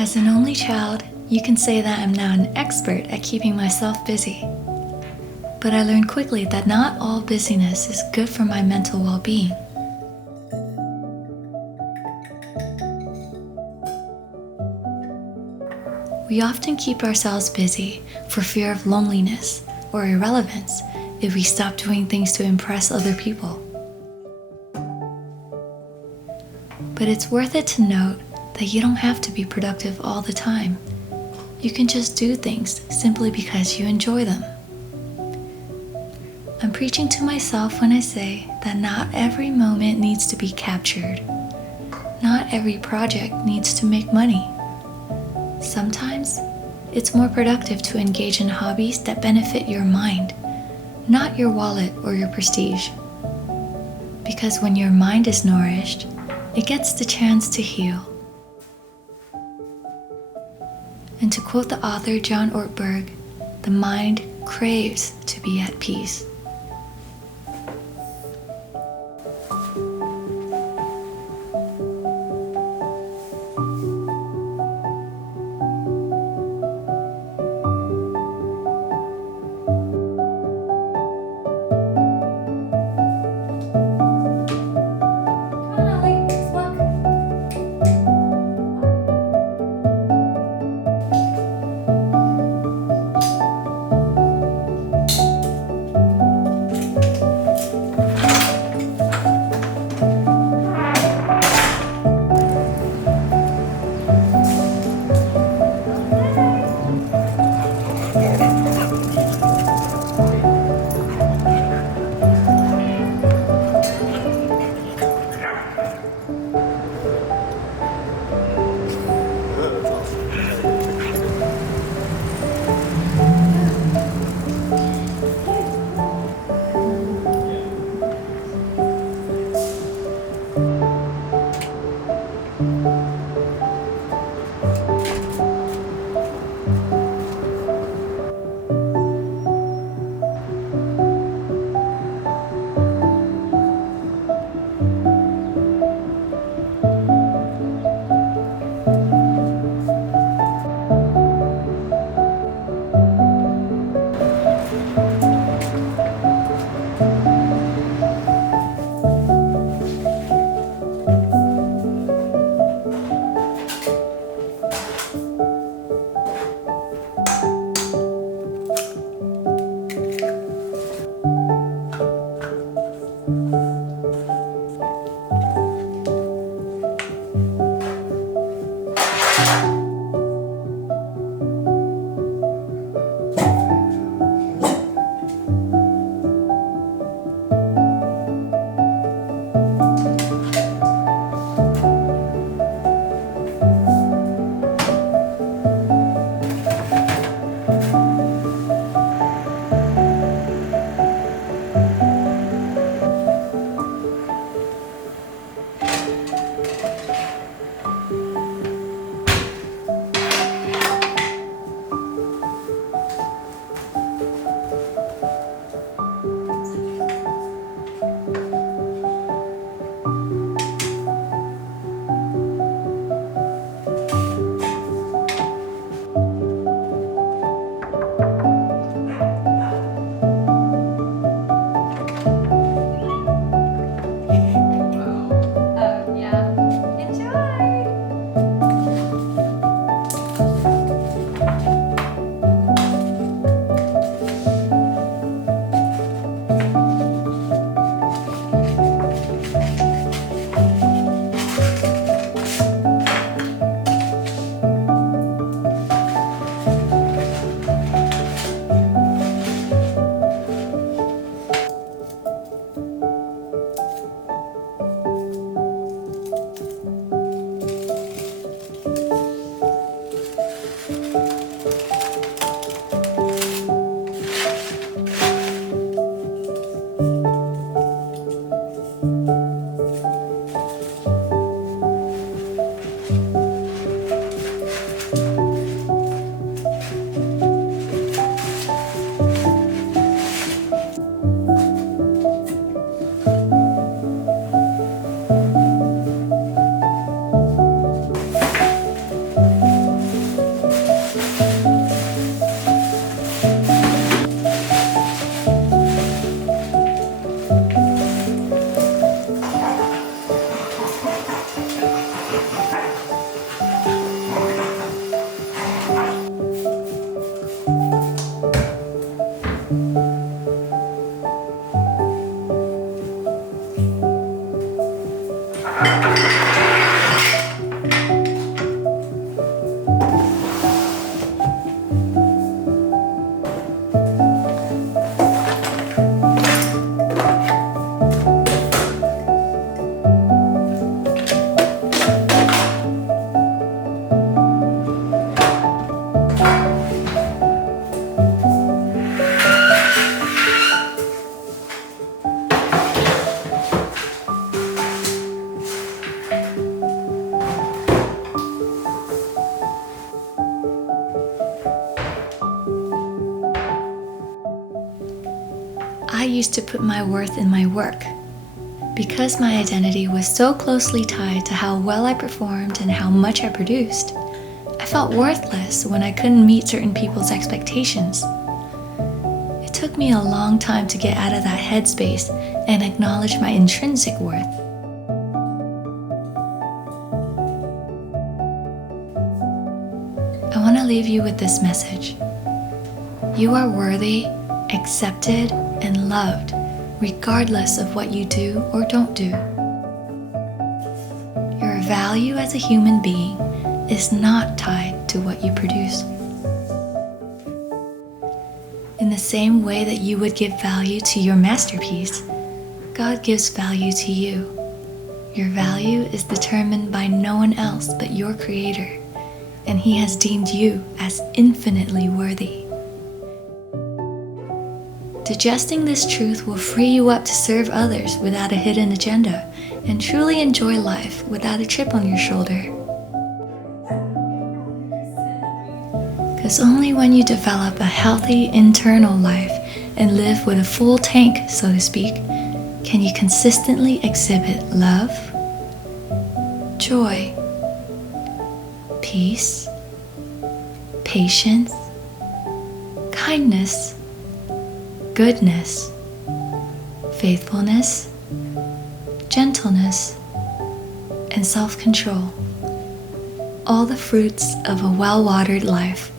As an only child, you can say that I'm now an expert at keeping myself busy. But I learned quickly that not all busyness is good for my mental well-being. We often keep ourselves busy for fear of loneliness or irrelevance if we stop doing things to impress other people. But it's worth it to note that you don't have to be productive all the time. You can just do things simply because you enjoy them. I'm preaching to myself when I say that not every moment needs to be captured. Not every project needs to make money. Sometimes, it's more productive to engage in hobbies that benefit your mind, not your wallet or your prestige. Because when your mind is nourished, it gets the chance to heal. And to quote the author John Ortberg, the mind craves to be at peace. I used to put my worth in my work. Because my identity was so closely tied to how well I performed and how much I produced, I felt worthless when I couldn't meet certain people's expectations. It took me a long time to get out of that headspace and acknowledge my intrinsic worth. I want to leave you with this message. You are worthy, accepted, and loved, regardless of what you do or don't do. Your value as a human being is not tied to what you produce. In the same way that you would give value to your masterpiece, God gives value to you. Your value is determined by no one else but your Creator, and He has deemed you as infinitely worthy. Digesting this truth will free you up to serve others without a hidden agenda and truly enjoy life without a chip on your shoulder. Because only when you develop a healthy internal life and live with a full tank, so to speak, can you consistently exhibit love, joy, peace, patience, kindness, goodness, faithfulness, gentleness, and self-control, all the fruits of a well-watered life.